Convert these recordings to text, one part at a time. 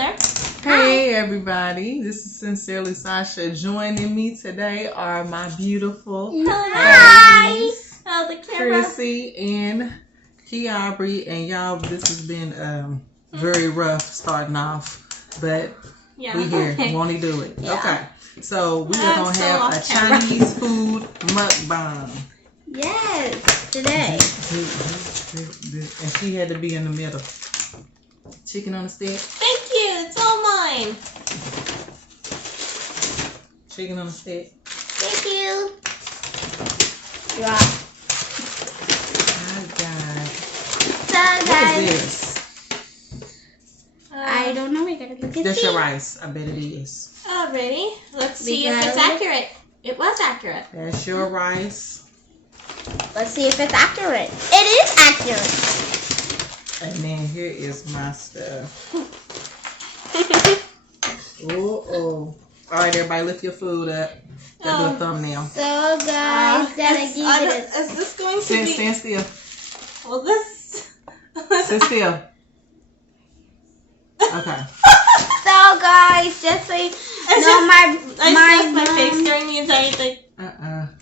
there. Hey everybody, this is Sincerely Sasha. Joining me today are my beautiful ladies, The camera. Chrissy and Kiabri. And y'all, this has been very rough starting off, but we here. Won't he do it? Yeah. Okay, so we are going to have a Chinese food mukbang. Yes, today. And she had to be in the middle. Chicken on the stick. Thank you. It's all mine. Chicken on the stick. Thank you. Yeah. My God. So What guys, is this? I don't know. We gotta look at That's your rice. I bet it is. Alrighty. Let's see if it's accurate. It was accurate. That's your rice. Let's see if it's accurate. It is accurate. And then here is my stuff. Oh. All right, everybody, lift your food up. Let's do a thumbnail. So guys, gotta give it a... Is this going to Stand be... still. Well, this... Sit still. Okay. So guys, just so you know, I stuffed my mom- face during the entire thing.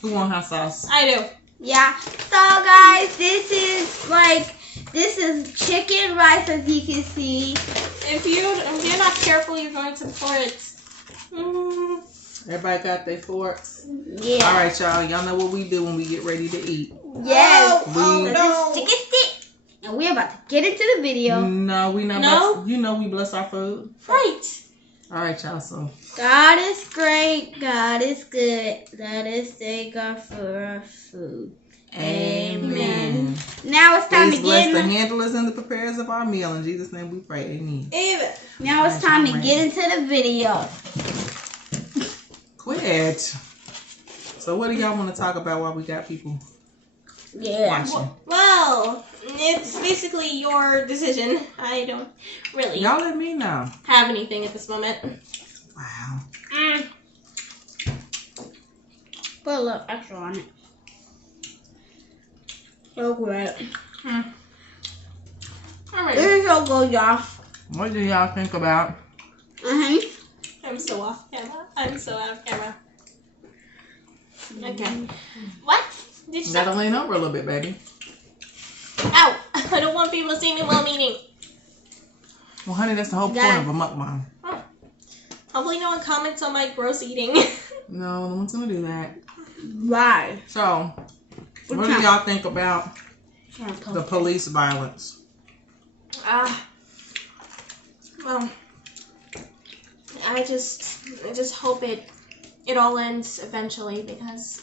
Who want hot sauce? I do. Yeah. So guys, this is chicken rice, as you can see. If you're not careful, you're going to pour it. Everybody got their forks? Yeah. All right, y'all. Y'all know what we do when we get ready to eat. Yes. Oh, This no. is chicken stick. And we're about to get into the video. No, we not. No? You know we bless our food. Right. All right, y'all. So God is great. God is good. Let us thank God for our food. amen. Now it's time Please to bless get the in. handlers and the preparers of our meal. In Jesus' name we pray. Amen. Even. Now it's time to get into the video. Quit. So what do y'all want to talk about while we got people Yeah. watching? Well, it's basically your decision. I don't really Y'all let me know. have anything at this moment. Wow. Put a little extra on it. So great. Alright. This is so good, y'all. What do y'all think about? I'm so off camera. I'm so out of camera. Okay. What? Did you You gotta lean over a little bit, baby. Ow! I don't want people to see me while I'm eating. Well, honey, that's the whole point of a mukbang. Hopefully no one comments on my gross eating. No, no one's gonna do that. Why? So, what do y'all think about the police violence? Well, I just hope it all ends eventually, because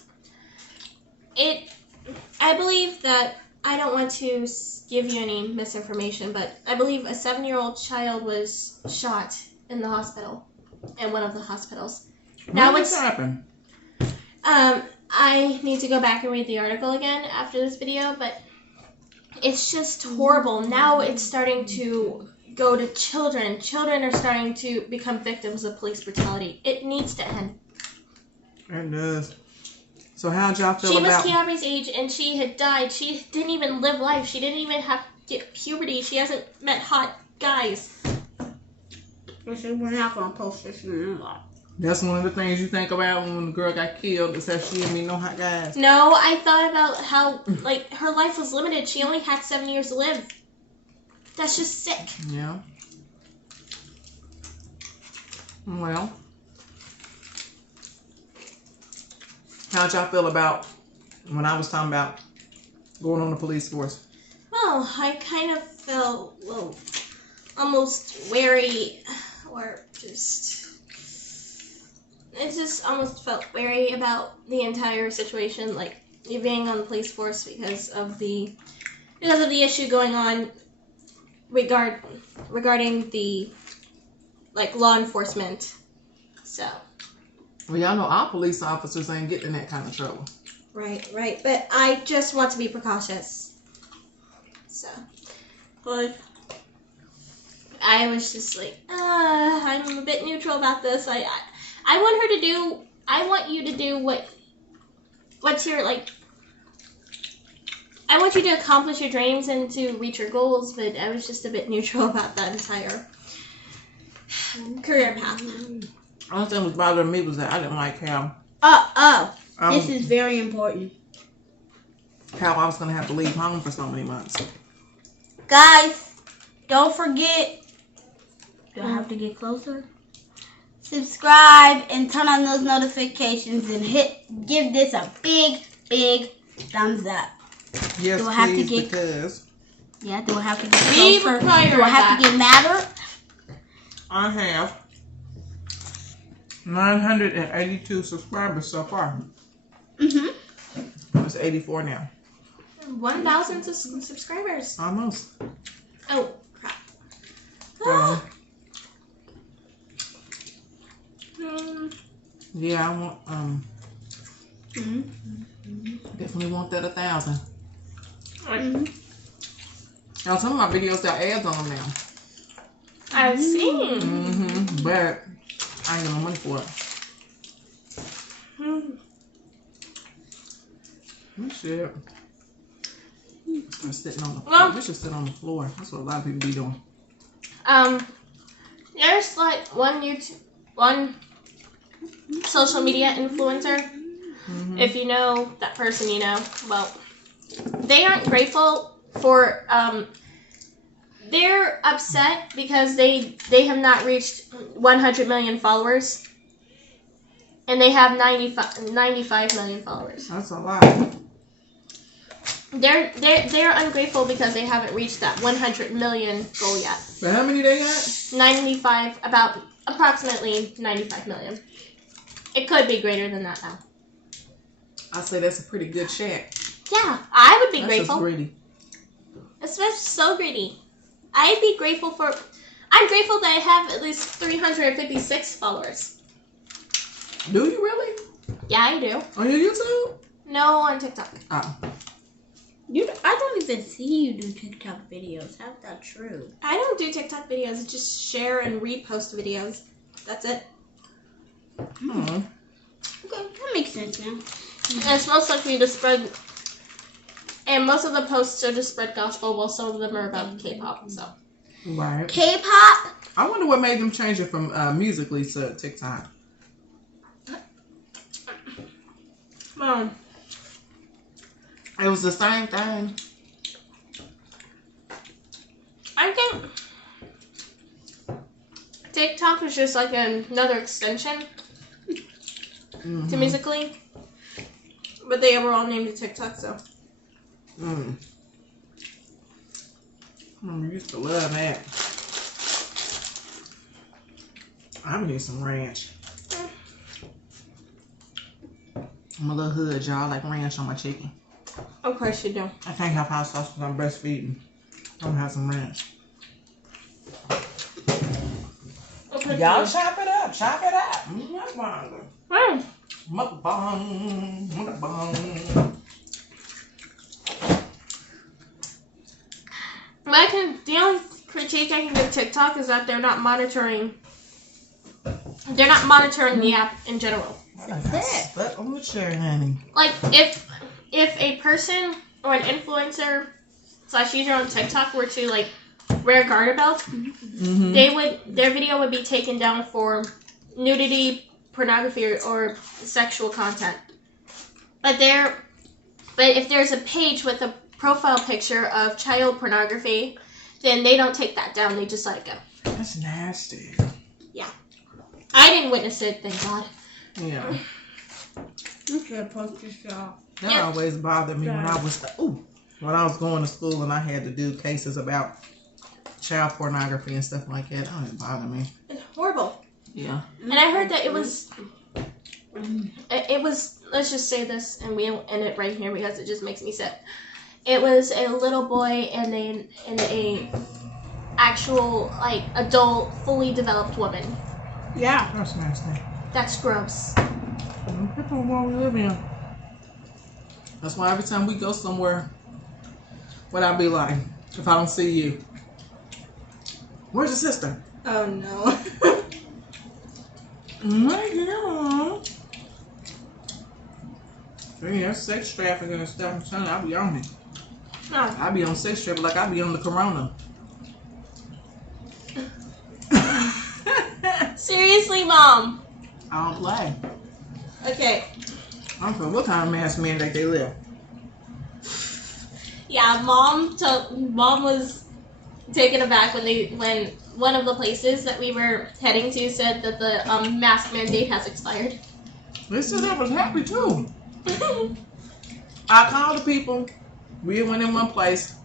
I believe that, I don't want to give you any misinformation, but I believe a 7-year-old child was shot in the hospital, in one of the hospitals. Now what's happened? I need to go back and read the article again after this video, but it's just horrible. Now it's starting to go to children. Children are starting to become victims of police brutality. It needs to end. It does. So how'd y'all feel She about... was Kiabri's age, and she had died. She didn't even live life. She didn't even get puberty. She hasn't met hot guys. We're not going to post this in a lot. That's one of the things you think about when the girl got killed, is that she didn't meet no hot guys. No, I thought about how, like, her life was limited. She only had 7 years to live. That's just sick. Yeah. Well, how'd y'all feel about when I was talking about going on the police force? Well, I kind of felt, well, almost wary, or I just almost felt wary about the entire situation, like, you being on the police force because of the issue going on regarding the, like, law enforcement. So. Well, y'all know our police officers ain't getting in that kind of trouble. Right. But I just want to be precautious. So. But I was just like, I'm a bit neutral about this. I want you to do what's your, like, I want you to accomplish your dreams and to reach your goals, but I was just a bit neutral about that entire career path. The only thing was bothering me was that I didn't like how. This is very important. How I was gonna have to leave home for so many months. Guys, don't forget. Do I have to get closer? Subscribe and turn on those notifications and give this a big thumbs up. Yes, do I have please, to get, because... Yeah, do I have to get closer? Do I have to get madder? I have 982 subscribers so far. It's 84 now. 1,000 subscribers. Almost. Oh, crap. Yeah, I want, definitely want that 1,000. Now, some of my videos got ads on them now. I've seen. But I ain't got no money for it. Shit. I'm sitting on the floor. We should sit on the floor. That's what a lot of people be doing. There's like one social media influencer. If you know that person, you know. Well, they aren't grateful for. They're upset because they have not reached 100 million followers, and they have 95 million followers. That's a lot. They're ungrateful because they haven't reached that 100 million goal yet. But how many they got? 95, about approximately 95 million. It could be greater than that now. I say that's a pretty good check. Yeah, I would be That's grateful. Just greedy. Especially so greedy. I'd be grateful for. I'm grateful that I have at least 356 followers. Do you really? Yeah, I do. On your YouTube? No, on TikTok. Oh. I don't even see you do TikTok videos. How's that true? I don't do TikTok videos. I just share and repost videos. That's it. Hmm. Okay, that makes sense now. And it's most likely to spread. And most of the posts are to spread gospel, while some of them are about K-pop. So. Right. K-pop? I wonder what made them change it from Musical.ly to TikTok. It was the same thing. I think TikTok was just like another extension to Musical.ly. But they were all named TikTok, so. I used to love that. I'm gonna need some ranch. I'm a little hood, y'all. I like ranch on my chicken. Of course you do. I can't have hot sauce when I'm breastfeeding. I'm gonna have some ranch. Y'all chop it up. Chop it up. Mukbang. Mukbang. Mukbang. The only critique I can give TikTok is that they're not monitoring the app in general. But on the chair, honey. Like if a person or an influencer / user on TikTok were to like wear a garter belt, their video would be taken down for nudity, pornography, or sexual content. But if there's a page with a profile picture of child pornography, then they don't take that down. They just let it go. That's nasty. Yeah. I didn't witness it, thank God. Yeah. You should post this, y'all. That always bothered me when I was going to school and I had to do cases about child pornography and stuff like that. Oh, it bothered me. It's horrible. Yeah. And I heard that it was, let's just say this and we'll end it right here because it just makes me sick. It was a little boy and a actual, like, adult, fully developed woman. Yeah. That's nasty. That's gross. People won't live in. That's why every time we go somewhere, what I be like, if I don't see you, where's your sister? Oh, no. Right here. Yeah, sex trafficking and stuff. I'm telling you, I be on it. No. I be on sex trafficking like I be on the corona. I don't play. Okay. I don't care what kind of mask mandate they live. Yeah, mom was taken aback when one of the places that we were heading to said that the mask mandate has expired. They said I was happy too. I called the people. We went in one place.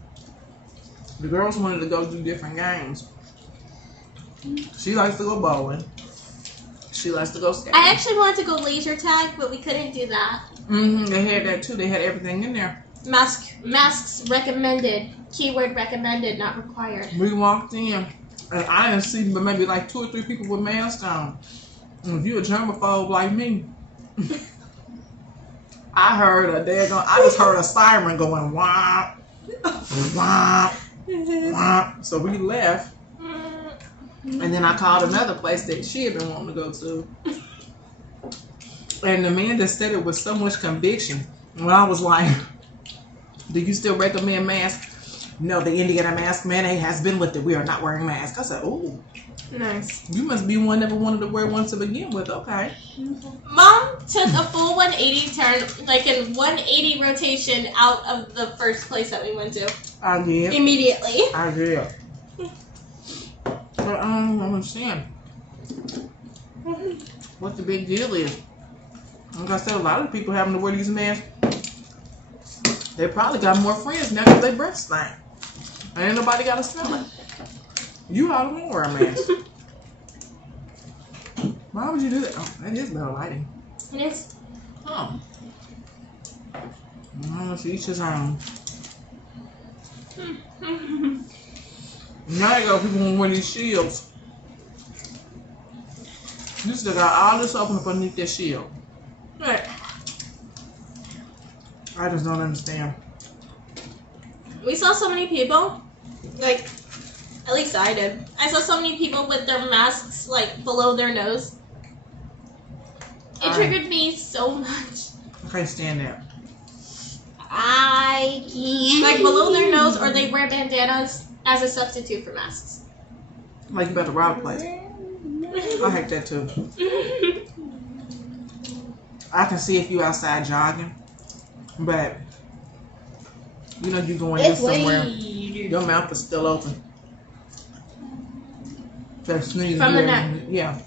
The girls wanted to go do different games. She likes to go bowling. She likes to go skating. I actually wanted to go laser tag, but we couldn't do that. They had that too. They had everything in there. Masks recommended. Keyword recommended, not required. We walked in, and I didn't see but maybe like 2 or 3 people with masks on. And if you're a germaphobe like me, I just heard a siren going wah, wah, wah. So we left, and then I called another place that she had been wanting to go to, and the man just said it with so much conviction. And I was like, "Do you still recommend masks?" No, the Indiana mask mandate has been lifted. We are not wearing masks. I said, "Ooh, nice. You must be one that never wanted to wear one to begin with." Okay. Mom took a full 180 turn, like a 180 rotation out of the first place that we went to. I did. Immediately. I did. But I don't understand what the big deal is. Like I said, a lot of people having to wear these masks. They probably got more friends now because they breath stink. And ain't nobody got to smell it. You ought to want to wear a mask. Why would you do that? Oh, that is better lighting. It is. Oh. Well, to each his own. Now you got people who wear these shields. You still got all this open up underneath their shield. Right. I just don't understand. We saw so many people, like, at least I did. I saw so many people with their masks, like, below their nose. It triggered me so much. I can't stand that. I can't. Like, below their nose, or they wear bandanas as a substitute for masks. Like you about to rob a place. I hate that too. I can see if you outside jogging, but you know you going in somewhere, your mouth is still open. That sneeze From the neck. Yeah.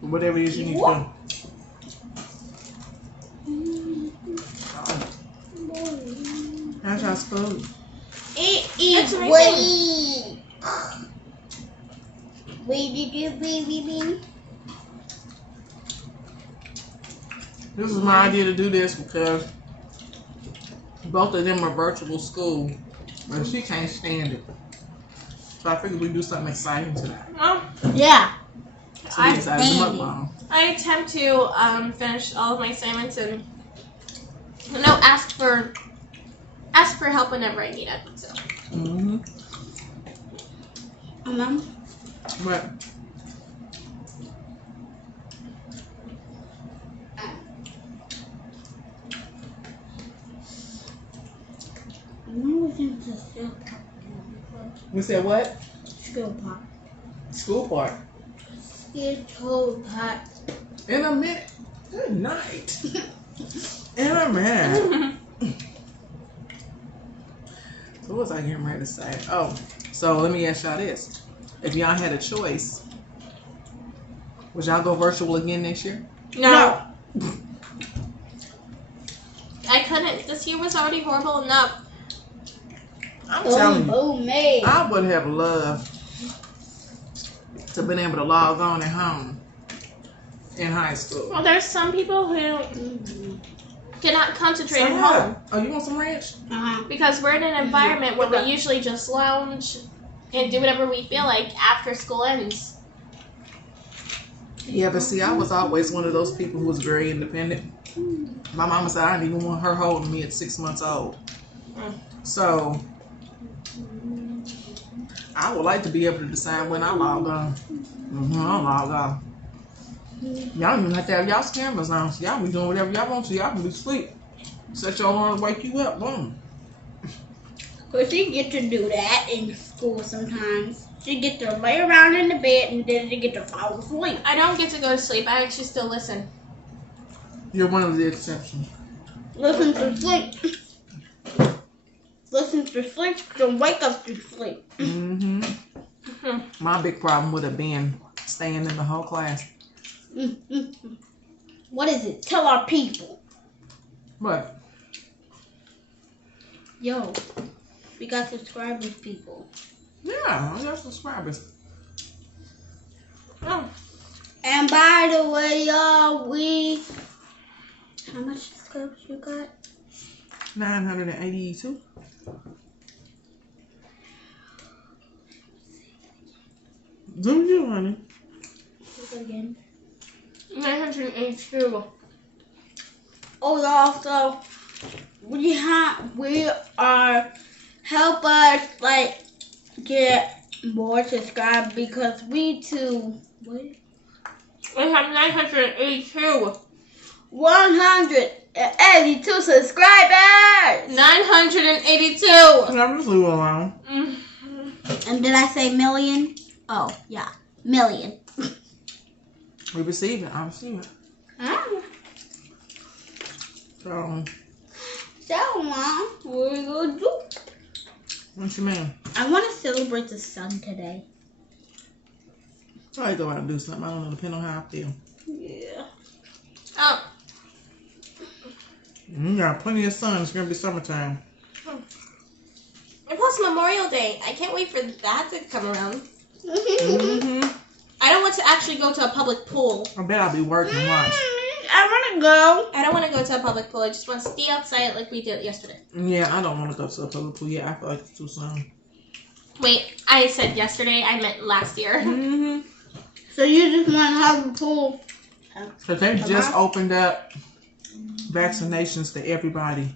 Whatever it is you need to do. That's our food. It is That's weak. Wait, did you baby? This is my idea to do this because both of them are virtual school, but she can't stand it. So I figured we'd do something exciting today. Well, Yeah. So we decided to mukbang. I attempt to finish all of my assignments and ask for help whenever I need it. So. But we said what? School park. School park. School park. In a minute. Good night. In a minute. So what was I getting ready to say? Oh, so let me ask y'all this. If y'all had a choice, would y'all go virtual again next year? No. I couldn't. This year was already horrible enough. I'm telling you, Me. I would have loved to been able to log on at home in high school. Well, there's some people who cannot concentrate So at what? home Oh, you want some ranch? because we're in an environment where we usually just lounge and do whatever we feel like after school ends. Yeah, but see, I was always one of those people who was very independent. My mama said I didn't even want her holding me at 6 months old. So I would like to be able to decide when I log on. I'll log on. Y'all don't even have to have y'all's cameras on. So y'all be doing whatever y'all want to. Y'all can be asleep. Set your alarm to wake you up. Boom. Cause you get to do that in school sometimes. She get to lay around in the bed and then she get to fall asleep. I don't get to go to sleep. I actually still listen. You're one of the exceptions. Listen to sleep. Listen to sleep. Don't wake up to sleep. Mm-hmm. My big problem would have been staying in the whole class. What is it? Tell our people. But Yo, we got subscribers, people. yeah, I got subscribers. Oh. And by the way, y'all, how much subscribers you got? 982. Do you, honey? Again. 982. Oh, y'all, so we are help us like get more subscribers because we too. What? We have 982. 182 subscribers. 982. I'm just leave it alone. And did I say million? Oh, yeah, million. We receive it. I receive it. So, Mom, what are we gonna do? what you mean? I want to celebrate the sun today. Probably go out and do something. I don't know. Depending on how I feel. Yeah. Oh. You got plenty of sun. It's gonna be summertime. And plus Memorial Day. I can't wait for that to come around. Mm-hmm. I don't want to actually go to a public pool. I bet I'll be working. Watch. I want to go. I don't want to go to a public pool. I just want to stay outside like we did yesterday. Yeah, I don't want to go to a public pool. Yeah, I feel like it's too soon. Wait, I said yesterday. I meant last year. Mm-hmm. So you just want to have a pool? But they just opened up vaccinations to everybody.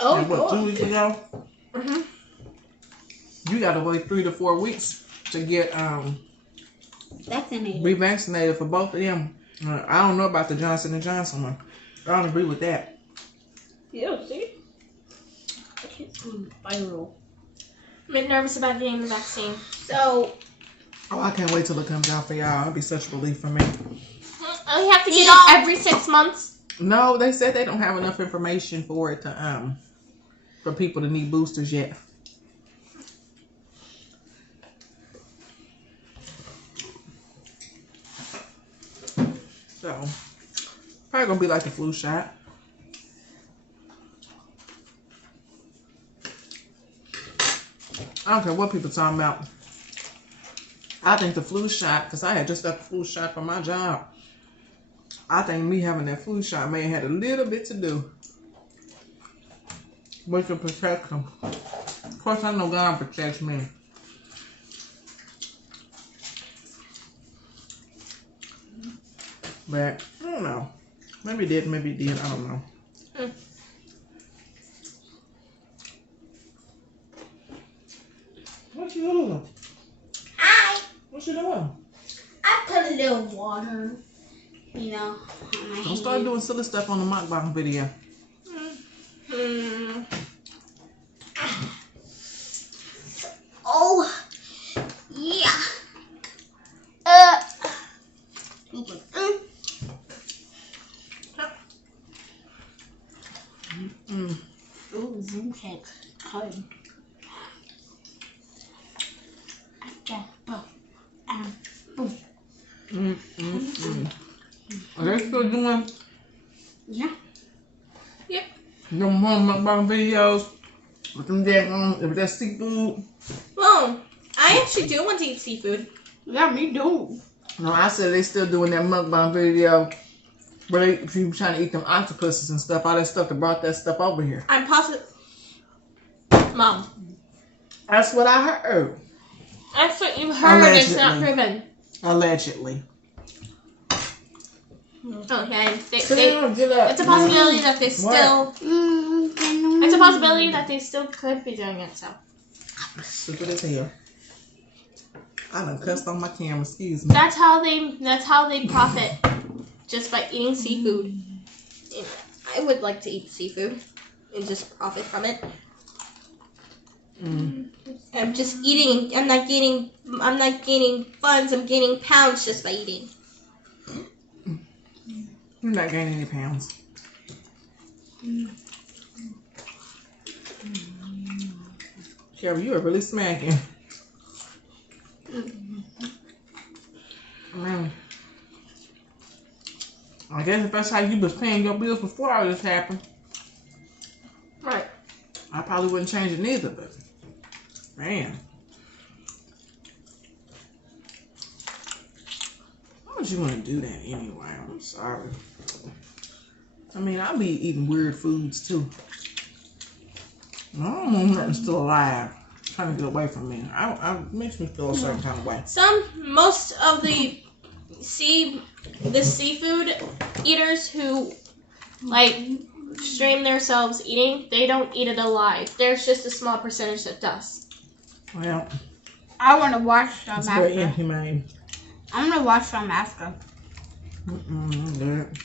Oh, Like, what, 2 weeks ago? Mm-hmm. You gotta wait 3 to 4 weeks to get vaccinated. revaccinated for both of them. I don't know about the Johnson & Johnson one. I don't agree with that. Yeah, see? It's going viral. I'm a bit nervous about getting the vaccine. So, Oh, I can't wait till it comes out for y'all. It'll be such a relief for me. Oh, you have to get it every 6 months? No, they said they don't have enough information for it to for people to need boosters yet. So, probably gonna be like the flu shot. I don't care what people talking about. I think the flu shot, because I had just got the flu shot for my job. I think me having that flu shot may have had a little bit to do with the protection. Of course, I know God protects me. But, I don't know. Maybe it did, maybe it did. I don't know. What you doing? What you doing? I put a little water, on my Don't start doing silly stuff on the Mukbang video. Oh, yeah. Ooh, Zoom check. Boom. Are they still doing Yeah. them more Mukbang videos with them with that seafood? Well, I actually do want to eat seafood. Yeah, me too. No, I said they still doing that Mukbang video where they people trying to eat them octopuses and stuff, all that stuff that brought that stuff over here. I'm positive. Mom, That's what I heard. that's what you heard. It's not proven. Allegedly. Okay, Get up. it's a possibility that they still. What? It's a possibility that they still could be doing it. So. Stupid as hell. I done cussed on my camera. Excuse me. That's how they profit, just by eating seafood. I would like to eat seafood and just profit from it. I'm just eating. I'm not gaining funds. I'm gaining pounds just by eating. You're not gaining any pounds. Carrie, you are really smacking. I guess if that's how you was paying your bills before all this happened, Right. I probably wouldn't change it neither, but man. Why would you want to do that anyway? I'm sorry. I mean, I'll be eating weird foods too. I don't want nothing still alive trying to get away from me. It makes me feel a certain kind of way. Most of the seafood eaters who like stream themselves eating, they don't eat it alive. There's just a small percentage that does. Well, I want to watch some it's very after. inhumane. I'm going to watch some after. Good.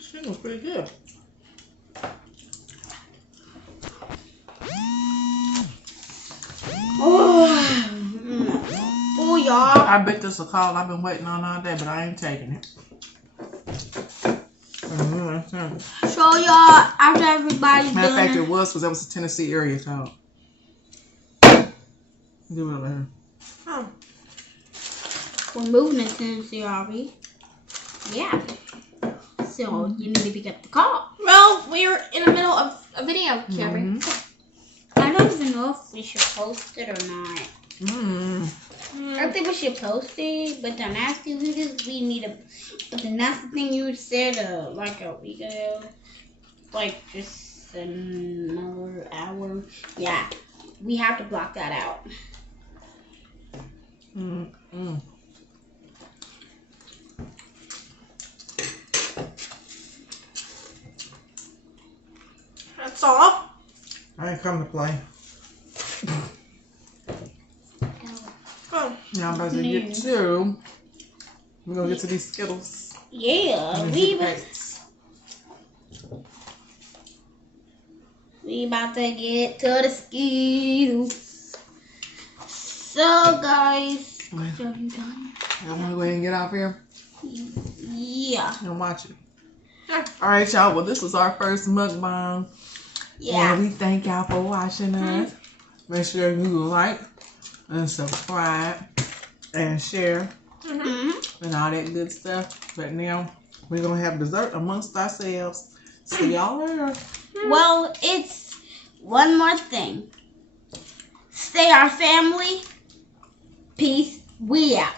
She was pretty good. Oh, y'all. I bet this a call I've been waiting on all day, but I ain't taking it. So, y'all, after everybody's Matter of fact, done, it was because that was a Tennessee area code. Do it over here. Oh. we're moving to Tennessee, are we? Yeah. So, you need to pick up the call. Well, we're in the middle of a video, Carrie. I don't even know if we should post it or not. I Mm. think we should post it, but the nasty videos we need to. But the nasty thing you said like a week ago, like just another hour. Yeah, we have to block that out. That's all. I ain't come to play. Oh. Now I'm about to get to. We're gonna get to these Skittles. Yeah, we about to get to the Skittles. So guys, have you done? I want to go ahead and get off here Yeah. and watch it. All right, y'all. Well, this was our first mukbang. Yeah. And we thank y'all for watching us. Make sure you like and subscribe and share and all that good stuff. But now we're gonna have dessert amongst ourselves. See y'all later. Well, it's one more thing. Stay our family. Peace. We out.